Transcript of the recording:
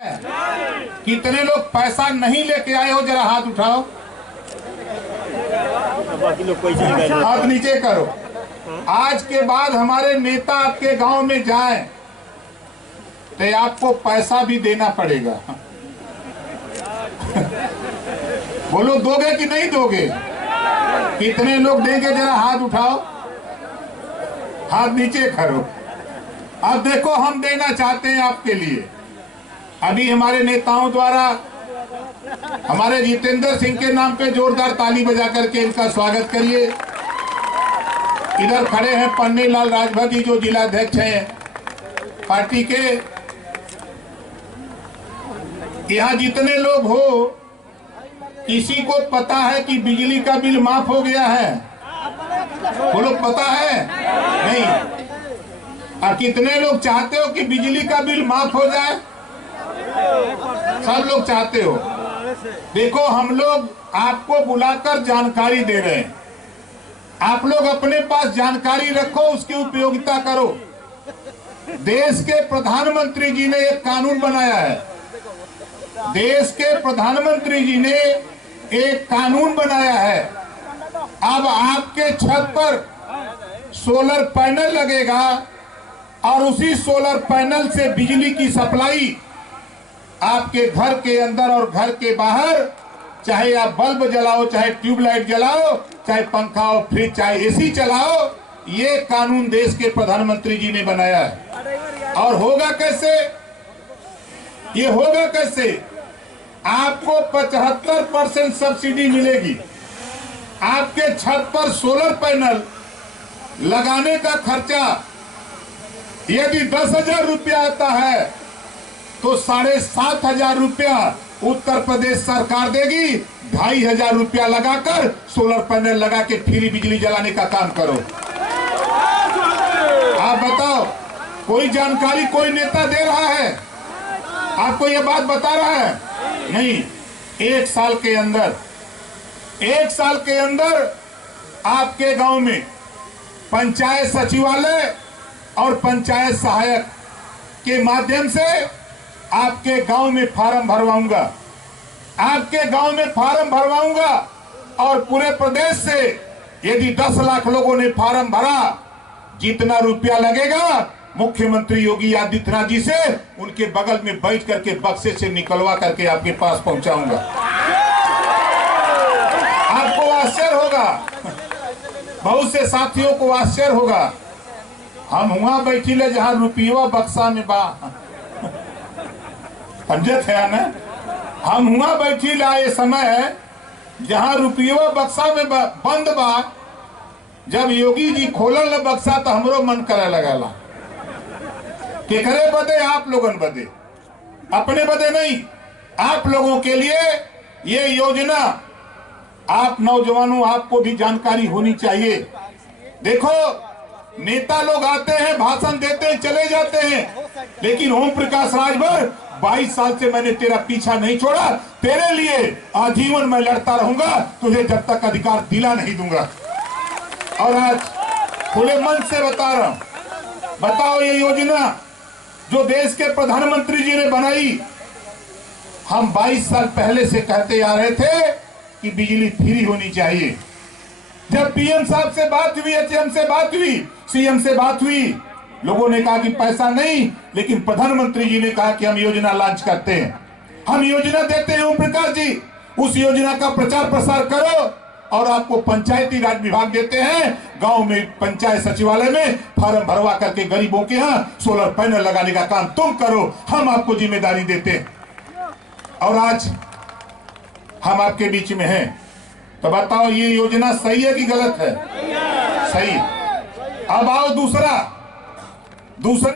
कितने लोग पैसा नहीं लेके आए हो, जरा हाथ उठाओ। बाकी लोग पैसे हाथ नीचे करो। आज के बाद हमारे नेता आपके गांव में जाएं तो आपको पैसा भी देना पड़ेगा। बोलो, दोगे कि नहीं दोगे? कितने लोग देंगे, जरा हाथ उठाओ, हाथ नीचे करो। अब देखो, हम देना चाहते हैं आपके लिए। अभी हमारे नेताओं द्वारा हमारे जितेंद्र सिंह के नाम पे जोरदार ताली बजा करके इनका स्वागत करिए। इधर खड़े हैं पन्नी लाल राजभर, जो जिलाध्यक्ष हैं पार्टी के। यहाँ जितने लोग हो, किसी को पता है कि बिजली का बिल माफ हो गया है? बोलो, पता है? नहीं। और कितने लोग चाहते हो कि बिजली का बिल माफ हो जाए? सब लोग चाहते हो। देखो, हम लोग आपको बुलाकर जानकारी दे रहे हैं। आप लोग अपने पास जानकारी रखो, उसकी उपयोगिता करो। देश के प्रधानमंत्री जी ने एक कानून बनाया है। देश के प्रधानमंत्री जी ने एक कानून बनाया है। अब आपके छत पर सोलर पैनल लगेगा और उसी सोलर पैनल से बिजली की सप्लाई आपके घर के अंदर और घर के बाहर, चाहे आप बल्ब जलाओ, चाहे ट्यूबलाइट जलाओ, चाहे पंखा और फ्रिज, चाहे एसी चलाओ, ये कानून देश के प्रधानमंत्री जी ने बनाया है। और होगा कैसे? ये होगा कैसे? आपको 75% सब्सिडी मिलेगी। आपके छत पर सोलर पैनल लगाने का खर्चा यदि 10,000 रुपया आता है तो 7,500 रुपया उत्तर प्रदेश सरकार देगी। 2,500 रुपया लगाकर सोलर पैनल लगा के फ्री बिजली जलाने का काम करो। आप बताओ, कोई जानकारी कोई नेता दे रहा है? आपको ये बात बता रहा है? नहीं। एक साल के अंदर आपके गांव में पंचायत सचिवालय और पंचायत सहायक के माध्यम से आपके गांव में फार्म भरवाऊंगा। आपके गांव में फार्म भरवाऊंगा और पूरे प्रदेश से यदि 10 लाख लोगों ने फार्म भरा, जितना रुपया लगेगा मुख्यमंत्री योगी आदित्यनाथ जी से उनके बगल में बैठ करके बक्से से निकलवा करके आपके पास पहुंचाऊंगा। आपको आश्चर्य होगा, बहुत से साथियों को आश्चर्य होगा। हम वहां बैठिले जहां रुपया बक्सा में बा, समझे थे ना? हम वहां बैठिला ये समय जहां रुपया बक्सा में बंद बा। जब योगी जी खोलल बक्सा तो हमरो मन करे लगला। केकरे बदे? आप लोगन बदे, अपने बदे नहीं। आप लोगों के लिए ये योजना, आप नौजवानों, आपको भी जानकारी होनी चाहिए। देखो, नेता लोग आते हैं, भाषण देते हैं, चले जाते हैं, लेकिन ओम प्रकाश राजभर 22 साल से मैंने तेरा पीछा नहीं छोड़ा। तेरे लिए आजीवन मैं लड़ता रहूंगा, तुझे जब तक अधिकार दिला नहीं दूंगा। और आज खुले मन से बता रहा हूं, बताओ, ये योजना जो देश के प्रधानमंत्री जी ने बनाई, हम 22 साल पहले से कहते आ रहे थे कि बिजली फ्री होनी चाहिए। जब पीएम साहब से बात हुई, एचएम से बात हुई, सीएम से बात हुई, लोगों ने कहा कि पैसा नहीं, लेकिन प्रधानमंत्री जी ने कहा कि हम योजना लॉन्च करते हैं, हम योजना देते हैं। ओम प्रकाश जी, उस योजना का प्रचार प्रसार करो और आपको पंचायती राज विभाग देते हैं। गांव में पंचायत सचिवालय में फार्म भरवा करके गरीबों के यहाँ सोलर पैनल लगाने का काम तुम करो, हम आपको जिम्मेदारी देते हैं। और आज हम आपके बीच में हैं, तो बताओ, ये योजना सही है कि गलत है? सही। अब आओ दूसरा